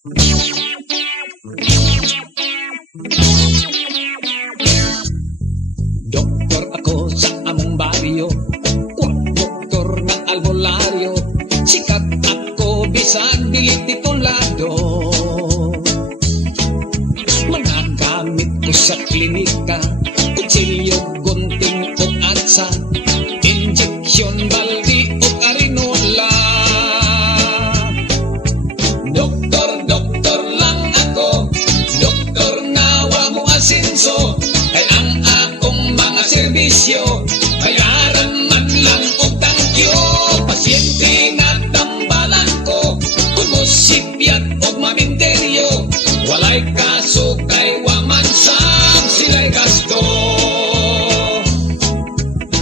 Doktor ako sa among baryo, doktor ng albularyo. Sikat ako bisan dili titulado. Mga gamit ko sa klinika, kutsilyo, gunting o atsa, injeksyon, baldi o arinola. Doktor lang ako, doktor nga mo asinso, kay ang akong mga serbisyo bayaran man lang og tangkyo. Pasyente nga tambalan ko, kung mosipyat og maminteryo, walay kaso kay waman sam sila'y gasto.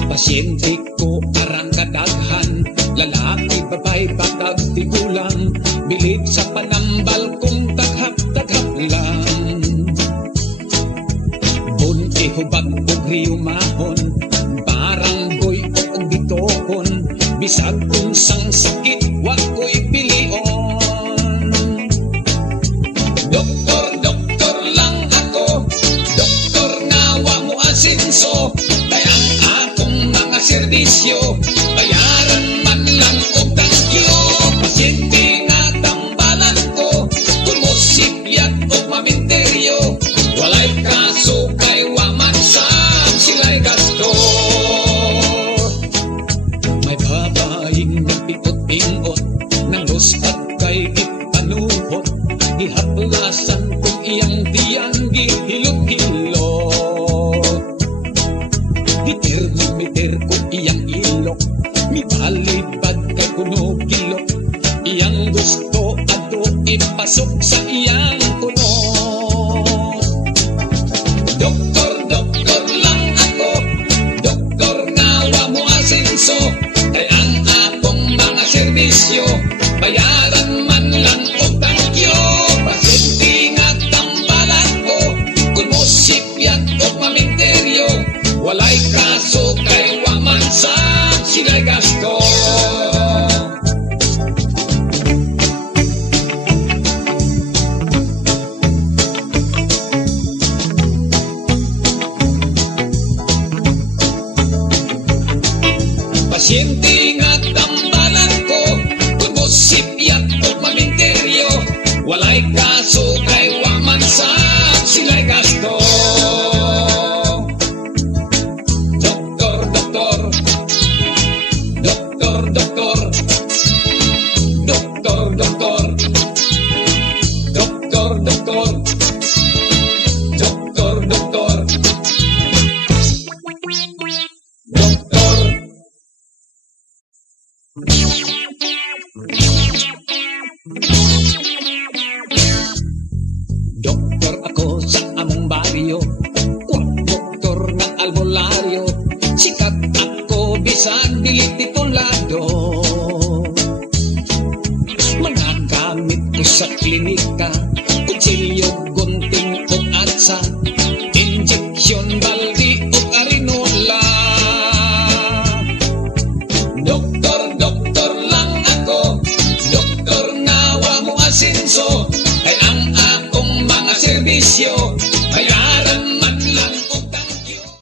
Pasyente ko arang kadaghan, lalaki, babay, batag, tigulang, bilit sa panambal kung taghap-taghap lang. Bun ihubag og riyumahon, barang boy o bitokon, bisag unsang sakit wa ko'y pilion. Doktor lang ako, doktor nga wa mo asinso, kay ang akong mga serbisyo bayaran man lang og tangkyo. Pasyente nga tambalan ko, kung mosipyat og maminteryo, walay kaso kay waman sam sila'y gasto. May babaeng nagpitot-ingot, nang luspat kay ipanuhot, gihaplasan kung iyang diyang gihilot-hilot. Gitermometer kung iyang ilok, mibalibad kay kuno kilok, iyang gusto ato ipasok sa iyang kunot. Doktor lang ako, doktor nga wa mo asinso, kay ang akong mga serbisyo bayaran man lang og tangkyo. Pasyente nga tambalan ko, kung mosipyat og maminteryo, walay kaso kay waman sam sila'y gasto. Pasyente nga tambalan ko, kung mosipyat o maminteryo, walay kaso kay waman sam sila'y gasto. Doktor ako sa among baryo, doktor ng albularyo. Sikat ako bisan dili titulado. Mga gamit ko sa klinika, kutsilyo, gunting o atsa,